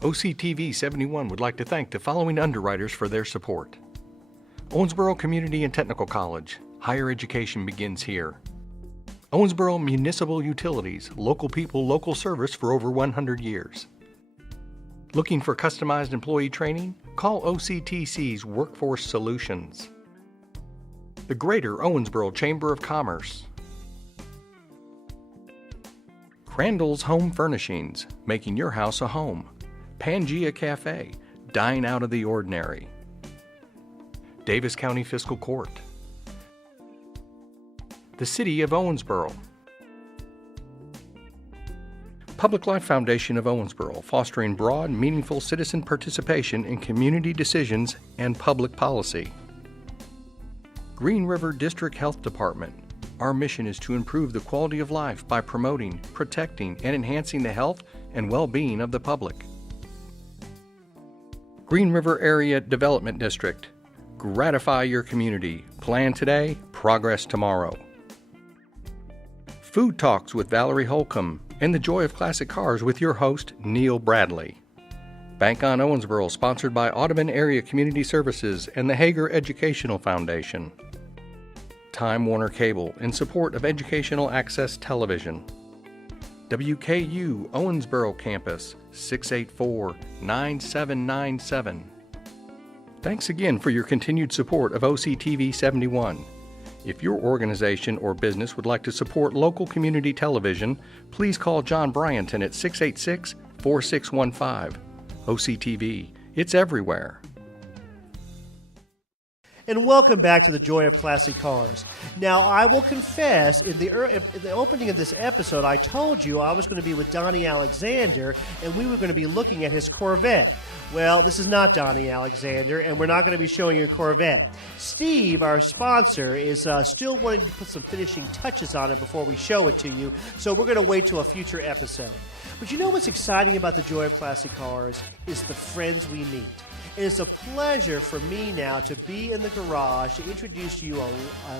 OCTV 71 would like to thank the following underwriters for their support. Owensboro Community and Technical College. Higher education begins here. Owensboro Municipal Utilities. Local people, local service for over 100 years. Looking for customized employee training? Call OCTC's Workforce Solutions. The Greater Owensboro Chamber of Commerce. Crandall's Home Furnishings, making your house a home. Pangea Cafe, dine out of the ordinary. Davis County Fiscal Court. The City of Owensboro. Public Life Foundation of Owensboro, fostering broad, meaningful citizen participation in community decisions and public policy. Green River District Health Department. Our mission is to improve the quality of life by promoting, protecting, and enhancing the health and well-being of the public. Green River Area Development District. Gratify your community. Plan today, progress tomorrow. Food Talks with Valerie Holcomb and the Joy of Classic Cars with your host, Neil Bradley. Bank on Owensboro, sponsored by Audubon Area Community Services and the Hager Educational Foundation. Time Warner Cable in support of Educational Access Television. WKU Owensboro Campus, 684-9797. Thanks again for your continued support of OCTV 71. If your organization or business would like to support local community television, please call John Bryanton at 686-4615. OCTV, it's everywhere. And welcome back to the Joy of Classic Cars. Now, I will confess, in the opening of this episode, I told you I was going to be with Donnie Alexander, and we were going to be looking at his Corvette. Well, this is not Donnie Alexander, and we're not going to be showing you a Corvette. Steve, our sponsor, is still wanting to put some finishing touches on it before we show it to you, so we're going to wait to a future episode. But you know what's exciting about the Joy of Classic Cars is the friends we meet. It is a pleasure for me now to be in the garage to introduce you a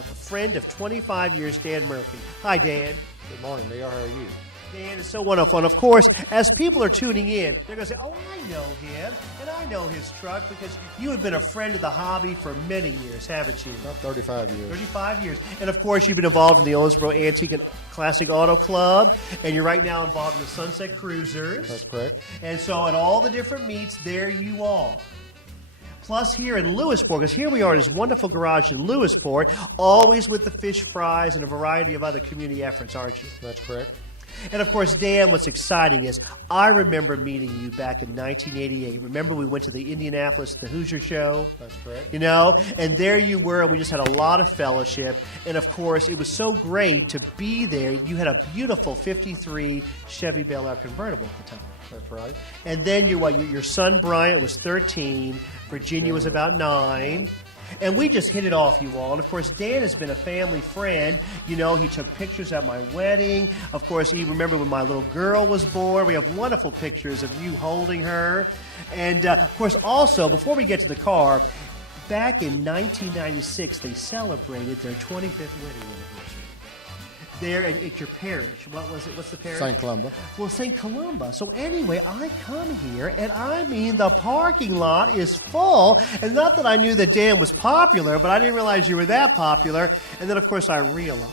friend of 25 years, Dan Murphy. Hi, Dan. Good morning, Neil. How are you? Dan is so wonderful. And, of course, as people are tuning in, they're going to say, oh, I know him, and I know his truck, because you have been a friend of the hobby for many years, haven't you? About 35 years. 35 years. And, of course, you've been involved in the Owensboro Antique and Classic Auto Club, and you're right now involved in the Sunset Cruisers. That's correct. And so at all the different meets, there you are. Plus here in Lewisport, because here we are in this wonderful garage in Lewisport, always with the fish fries and a variety of other community efforts, aren't you? That's correct. And of course, Dan, what's exciting is I remember meeting you back in 1988. Remember we went to the Indianapolis, the Hoosier Show? That's correct. You know, and there you were, and we just had a lot of fellowship. And of course, it was so great to be there. You had a beautiful 53 Chevy Bel Air convertible at the time. That's right. And then your son Bryant was 13, Virginia was about 9. And we just hit it off, you all. And, of course, Dan has been a family friend. You know, he took pictures at my wedding. Of course, he remembered when my little girl was born. We have wonderful pictures of you holding her. And, of course, also, before we get to the car, back in 1996, they celebrated their 25th wedding anniversary. There at your parish. What was it? What's the parish? St. Columba. Well, St. Columba. So anyway, I come here, and I mean, the parking lot is full. And not that I knew that Dan was popular, but I didn't realize you were that popular. And then, of course, I realized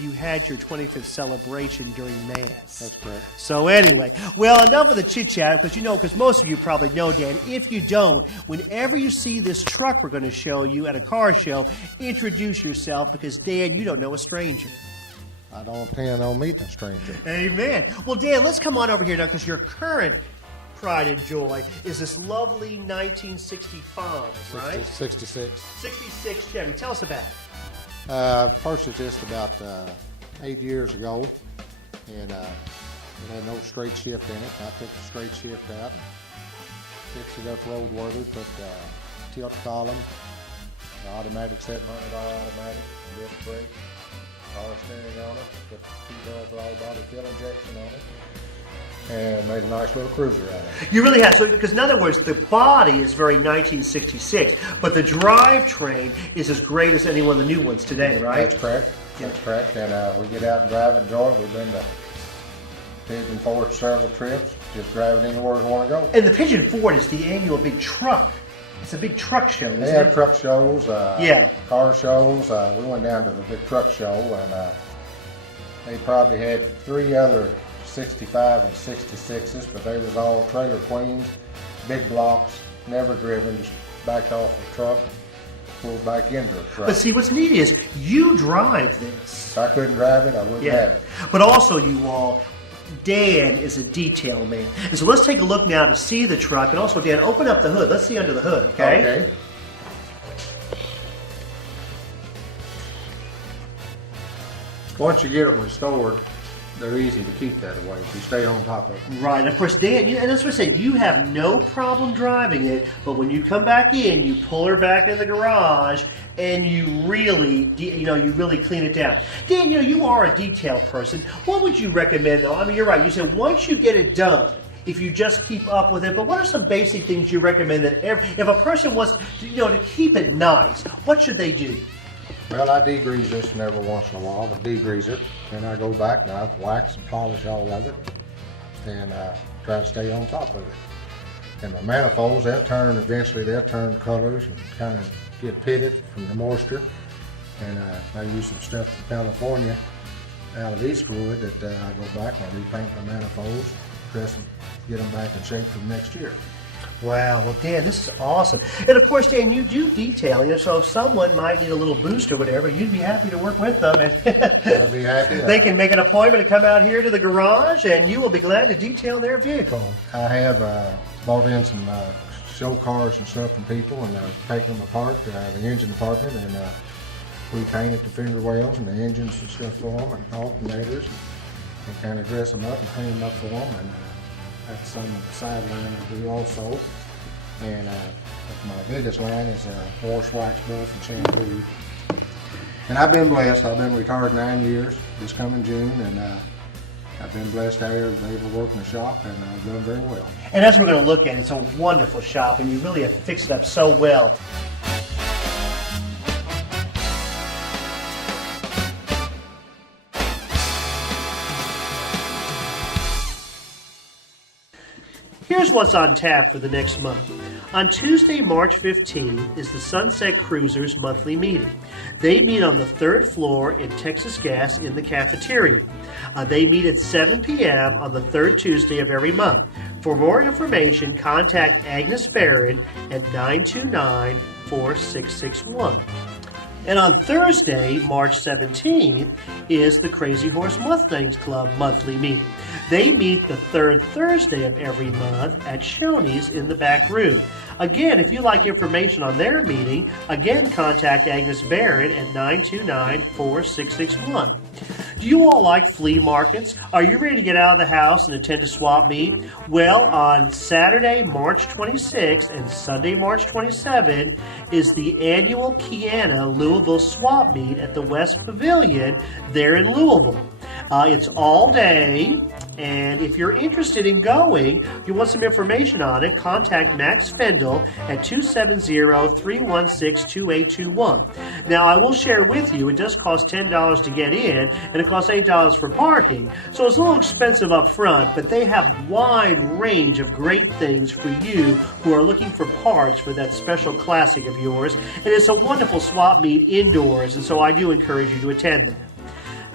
you had your 25th celebration during Mass. That's correct. So anyway, well, enough of the chit-chat, because most of you probably know, Dan. If you don't, whenever you see this truck we're going to show you at a car show, introduce yourself, because, Dan, you don't know a stranger. I don't intend on meeting a stranger. Amen. Well, Dan, let's come on over here now, because your current pride and joy is this lovely 1965, right? 66. 66 Chevy. Tell us about it. Purchased this about 8 years ago, and it had no straight shift in it. I took the straight shift out, fixed it up roadworthy, put tilt column, the automatic set mounted automatic, disc brake, power steering on it, put 2 throttle body fuel injection on it, and made a nice little cruiser out of it. You really have. So, because in other words, the body is very 1966, but the drivetrain is as great as any one of the new ones today, right? That's correct. That's correct. And we get out and drive and enjoy it. We've been to Pigeon Forge several trips. just drive it anywhere you want to go. And the Pigeon Ford is the annual big truck. It's a big truck show, isn't They have it? truck shows, Yeah. car shows. We went down to the big truck show, and they probably had 3 other 65 and 66s, but they was all trailer queens, big blocks, never driven, just backed off the truck, pulled back into a truck. But see, what's neat is you drive this. If I couldn't drive it, I wouldn't have it. But also, you all, Dan is a detail man. And so let's take a look now to see the truck. And also, Dan, open up the hood. Let's see under the hood, okay? Okay. Once you get them restored, they're easy to keep that way if you stay on top of them. Right. Of course, Dan, and that's what I said, you have no problem driving it, but when you come back in, you pull her back in the garage, and you really clean it down. Dan, you are a detail person. What would you recommend, though? I mean, you're right. You said once you get it done, if you just keep up with it, but what are some basic things you recommend that if a person wants to keep it nice, what should they do? Well, I degrease this every once in a while, but degrease it, and I go back and I wax and polish all of it, and try to stay on top of it. And my manifolds, eventually they'll turn colors and kind of get pitted from the moisture. And I use some stuff from California out of Eastwood that I go back and I repaint my manifolds, press them, get them back in shape for next year. Wow, well, Dan, this is awesome. And of course, Dan, you do detailing, so if someone might need a little boost or whatever, you'd be happy to work with them. And I'd be happy. They can make an appointment to come out here to the garage, and you will be glad to detail their vehicle. I have bought in some show cars and stuff from people, and taken them apart, the engine department, and repainted the fender wells and the engines and stuff for them, and alternators, and kind of dress them up and clean them up for them. And that's some of the sideline I do also. And my biggest line is wash, wax, buff, and shampoo. And I've been blessed. I've been retired 9 years this coming June, and I've been blessed out here to be able to work in the shop, and I'm doing very well. And that's what we're going to look at. It's a wonderful shop, and you really have fixed it up so well. Here's what's on tap for the next month. On Tuesday, March 15th, is the Sunset Cruisers monthly meeting. They meet on the 3rd floor in Texas Gas in the cafeteria. They meet at 7 p.m. on the 3rd Tuesday of every month. For more information, contact Agnes Barron at 929-4661. And on Thursday, March 17th, is the Crazy Horse Mustangs Club monthly meeting. They meet the 3rd Thursday of every month at Shoney's in the back room. Again, if you'd like information on their meeting, again contact Agnes Barron at 929-4661. Do you all like flea markets? Are you ready to get out of the house and attend a swap meet? Well, on Saturday, March 26th and Sunday, March 27th is the annual Kiana Louisville swap meet at the West Pavilion there in Louisville. It's all day, and if you're interested in going, you want some information on it, contact Max Fendel at 270-316-2821. Now, I will share with you, it does cost $10 to get in, and it costs $8 for parking, so it's a little expensive up front, but they have a wide range of great things for you who are looking for parts for that special classic of yours, and it's a wonderful swap meet indoors, and so I do encourage you to attend that.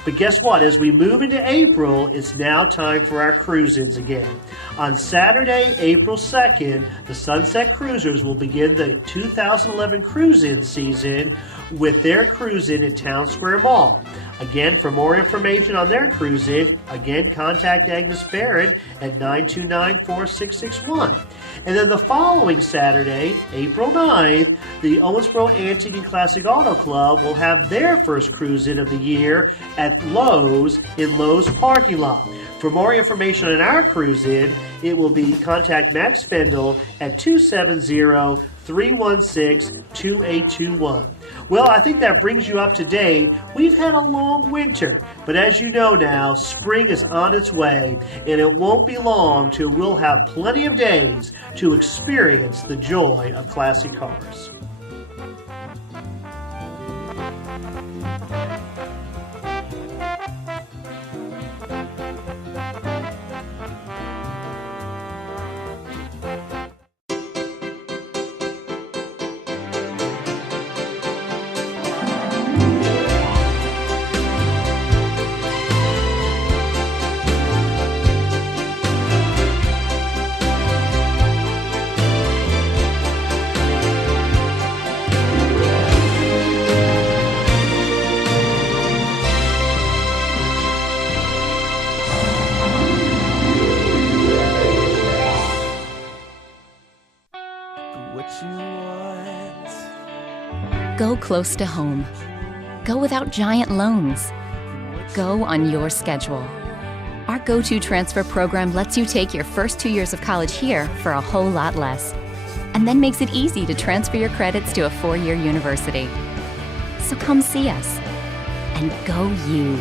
But guess what? As we move into April, it's now time for our cruise-ins again. On Saturday, April 2nd, the Sunset Cruisers will begin the 2011 cruise-in season with their cruise-in at Town Square Mall. Again, for more information on their cruise-in, again, contact Agnes Barron at 929-4661. And then the following Saturday, April 9th, the Owensboro Antique and Classic Auto Club will have their first cruise-in of the year at Lowe's in Lowe's parking lot. For more information on our cruise-in, it will be contact Max Fendel at 270-316-2821. Well, I think that brings you up to date. We've had a long winter, but as you know now, spring is on its way, and it won't be long till we'll have plenty of days to experience the joy of classic cars. what you want. Go close to home. Go without giant loans. Go on your schedule. Our Go-To Transfer program lets you take your first 2 years of college here for a whole lot less, and then makes it easy to transfer your credits to a 4-year university. So come see us, and go you.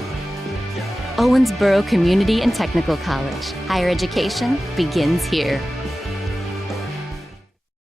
Owensboro Community and Technical College. Higher education begins here.